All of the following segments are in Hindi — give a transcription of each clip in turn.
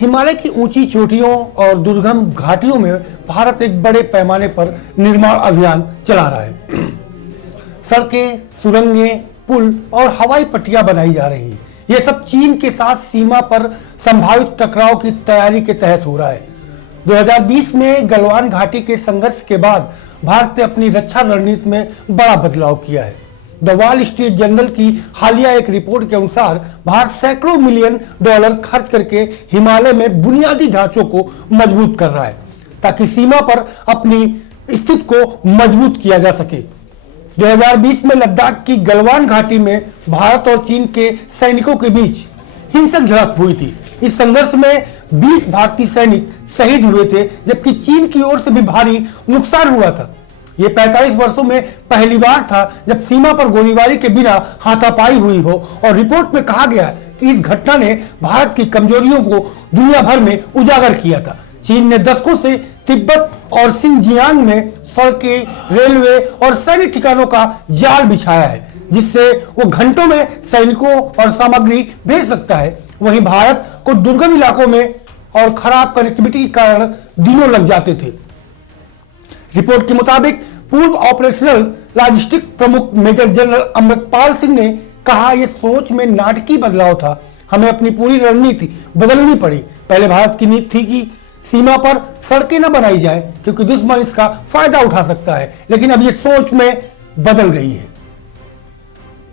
हिमालय की ऊंची चोटियों और दुर्गम घाटियों में भारत एक बड़े पैमाने पर निर्माण अभियान चला रहा है। सड़कें, सुरंगें, पुल और हवाई पट्टियां बनाई जा रही हैं। ये सब चीन के साथ सीमा पर संभावित टकराव की तैयारी के तहत हो रहा है। 2020 में गलवान घाटी के संघर्ष के बाद भारत ने अपनी रक्षा रणनीति में बड़ा बदलाव किया है। द वॉल स्ट्रीट जर्नल की हालिया एक रिपोर्ट के अनुसार भारत सैकड़ों मिलियन डॉलर खर्च करके हिमालय में बुनियादी ढांचों को मजबूत कर रहा है ताकि सीमा पर अपनी स्थिति को मजबूत किया जा सके। 2020 में लद्दाख की गलवान घाटी में भारत और चीन के सैनिकों के बीच हिंसक झड़प हुई थी। इस संघर्ष में 20 भारतीय सैनिक शहीद हुए थे, जबकि चीन की ओर से भी भारी नुकसान हुआ था। ये 45 वर्षों में पहली बार था जब सीमा पर गोलीबारी के बिना हाथापाई हुई हो, और रिपोर्ट में कहा गया कि इस घटना ने भारत की कमजोरियों को दुनिया भर में उजागर किया था। चीन ने दशकों से तिब्बत और सिंजियांग में सड़कें, रेलवे और सैन्य ठिकानों का जाल बिछाया है, जिससे वो घंटों में सैनिकों और सामग्री भेज सकता है। वहीं भारत को दुर्गम इलाकों में और खराब कनेक्टिविटी के कारण दिनों लग जाते थे। रिपोर्ट के मुताबिक पूर्व ऑपरेशनल लॉजिस्टिक प्रमुख मेजर जनरल अमृतपाल सिंह ने कहा, यह सोच में नाटकीय बदलाव था। हमें अपनी पूरी रणनीति बदलनी पड़ी। पहले भारत की नीति थी कि सीमा पर सड़कें न बनाई जाए क्योंकि दुश्मन इसका फायदा उठा सकता है, लेकिन अब यह सोच में बदल गई है।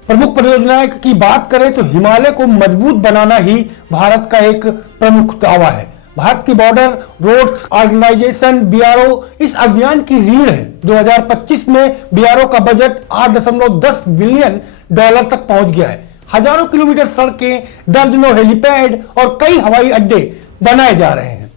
प्रमुख परियोजनाएं की बात करें तो हिमालय को मजबूत बनाना ही भारत का एक प्रमुख दावा है। भारत की बॉर्डर रोड्स ऑर्गेनाइजेशन बीआरओ इस अभियान की रीढ़ है। 2025 में बीआरओ का बजट 8.10 बिलियन डॉलर तक पहुंच गया है। हजारों किलोमीटर सड़कें, दर्जनों हेलीपैड और कई हवाई अड्डे बनाए जा रहे हैं।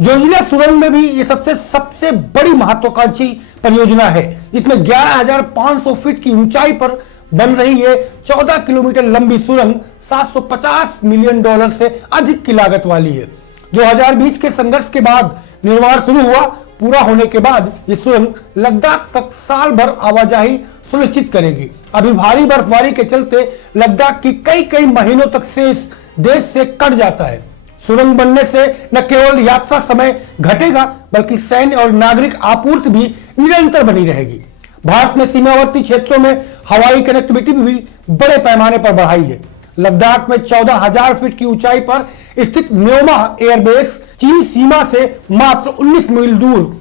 जोजिला सुरंग में भी ये सबसे बड़ी महत्वाकांक्षी परियोजना है, जिसमें 11,500 फीट की ऊंचाई पर बन रही है 14 किलोमीटर लंबी सुरंग 750 मिलियन डॉलर से अधिक की लागत वाली है। 2020 के संघर्ष के बाद निर्माण शुरू हुआ। पूरा होने के बाद यह सुरंग लद्दाख तक साल भर आवाजाही सुनिश्चित करेगी। अभी भारी बर्फबारी के चलते लद्दाख की कई महीनों तक शेष देश से कट जाता है। सुरंग बनने से न केवल यात्रा समय घटेगा, बल्कि सैन्य और नागरिक आपूर्ति भी निरंतर बनी रहेगी। भारत ने सीमावर्ती क्षेत्रों में हवाई कनेक्टिविटी भी बड़े पैमाने पर बढ़ाई है। लद्दाख में 14,000 फीट की ऊंचाई पर स्थित न्योमा एयरबेस चीन सीमा से मात्र 19 मील दूर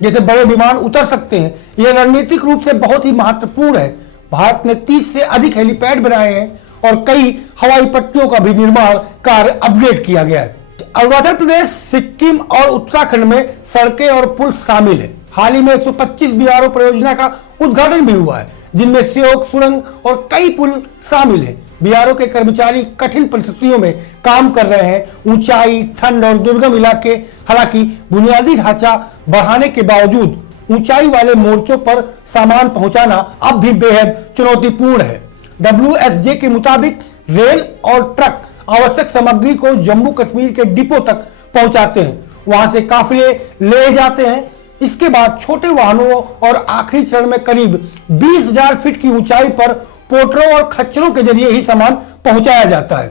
जैसे बड़े विमान उतर सकते हैं। यह रणनीतिक रूप से बहुत ही महत्वपूर्ण है। भारत ने 30 से अधिक हेलीपैड बनाए हैं और कई हवाई पट्टियों का भी निर्माण कार्य अपग्रेड किया गया है। अरुणाचल प्रदेश, सिक्किम और उत्तराखंड में सड़कें और पुल शामिल है। हाल ही में 125 बीआरओ परियोजना का उद्घाटन भी हुआ है, जिनमें श्योक सुरंग और कई पुल शामिल है। बीआरओ के कर्मचारी कठिन परिस्थितियों में काम कर रहे हैं। ऊंचाई, ठंड और दुर्गम इलाके, हालांकि बुनियादी ढांचा बढ़ाने के बावजूद ऊंचाई वाले मोर्चों पर सामान पहुंचाना अब भी बेहद चुनौतीपूर्ण है। WSJ के मुताबिक रेल और ट्रक आवश्यक सामग्री को जम्मू कश्मीर के डिपो तक पहुंचाते हैं, वहां से काफिले ले जाते हैं। इसके बाद छोटे वाहनों और आखिरी चरण में करीब 20,000 फीट की ऊंचाई पर पोर्टरों और खच्चरों के जरिए ही सामान पहुंचाया जाता है।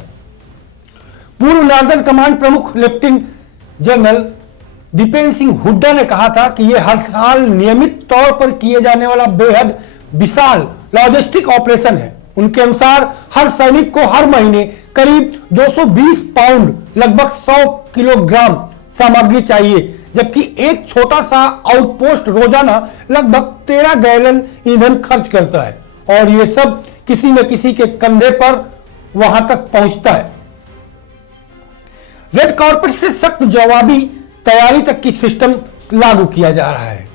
पूर्व नॉर्दर्न कमांड प्रमुख लेफ्टिनेंट जनरल दीपेंद्र सिंह हुड्डा ने कहा था कि यह हर साल नियमित तौर पर किए जाने वाला बेहद विशाल लॉजिस्टिक ऑपरेशन है। उनके अनुसार हर सैनिक को हर महीने करीब 220 पाउंड लगभग 100 किलोग्राम सामग्री चाहिए, जबकि एक छोटा सा आउटपोस्ट रोजाना लगभग 13 गैलन ईंधन खर्च करता है, और यह सब किसी न किसी के कंधे पर वहां तक पहुंचता है। रेड कॉर्पेट से सख्त जवाबी तैयारी तक की सिस्टम लागू किया जा रहा है।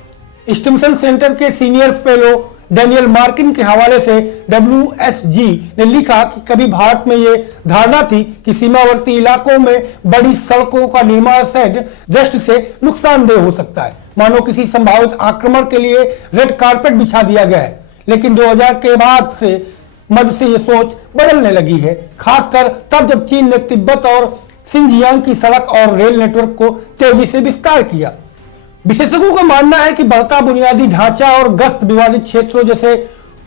स्टिमसन सेंटर के सीनियर फेलो डैनियल मार्किन के हवाले से WSG ने लिखा कि कभी भारत में यह धारणा थी कि सीमावर्ती इलाकों में बड़ी सड़कों का निर्माण सैन्य दृष्टि से नुकसानदेह हो सकता है, मानो किसी संभावित आक्रमण के लिए रेड कारपेट बिछा दिया गया है। लेकिन 2000 के बाद से मध्य से यह सोच बदलने लगी है, खासकर तब जब चीन ने तिब्बत और सिंजियांग की सड़क और रेल नेटवर्क को तेजी से विस्तार किया। विशेषज्ञों का मानना है कि बढ़ता बुनियादी ढांचा और गश्त विवादित क्षेत्रों जैसे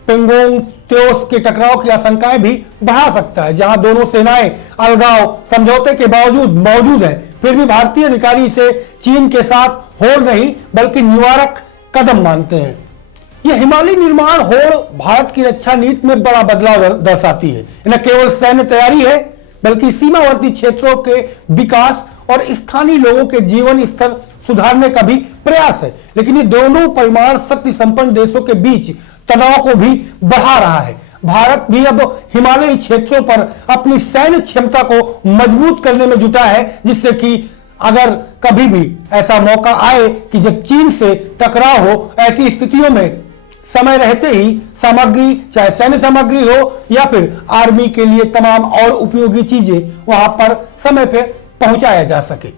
पेंगोंग त्योस के टकराव की आशंकाएं भी बढ़ा सकता है, जहां दोनों सेनाएं अलगाव समझौते के बावजूद मौजूद है। फिर भी भारतीय अधिकारी इसे चीन के साथ होड़ नहीं बल्कि निवारक कदम मानते हैं। यह हिमालय निर्माण होड़ भारत की रक्षा नीति में बड़ा बदलाव दर्शाती है। न केवल सैन्य तैयारी है बल्कि सीमावर्ती क्षेत्रों के विकास और स्थानीय लोगों के जीवन स्तर सुधारने का भी प्रयास है। लेकिन ये दोनों परमाणु शक्ति संपन्न देशों के बीच तनाव को भी बढ़ा रहा है। भारत भी अब हिमालयी क्षेत्रों पर अपनी सैन्य क्षमता को मजबूत करने में जुटा है, जिससे कि अगर कभी भी ऐसा मौका आए कि जब चीन से टकराव हो, ऐसी स्थितियों में समय रहते ही सामग्री, चाहे सैन्य सामग्री हो या फिर आर्मी के लिए तमाम और उपयोगी चीजें वहां पर समय पर पहुंचाया जा सके।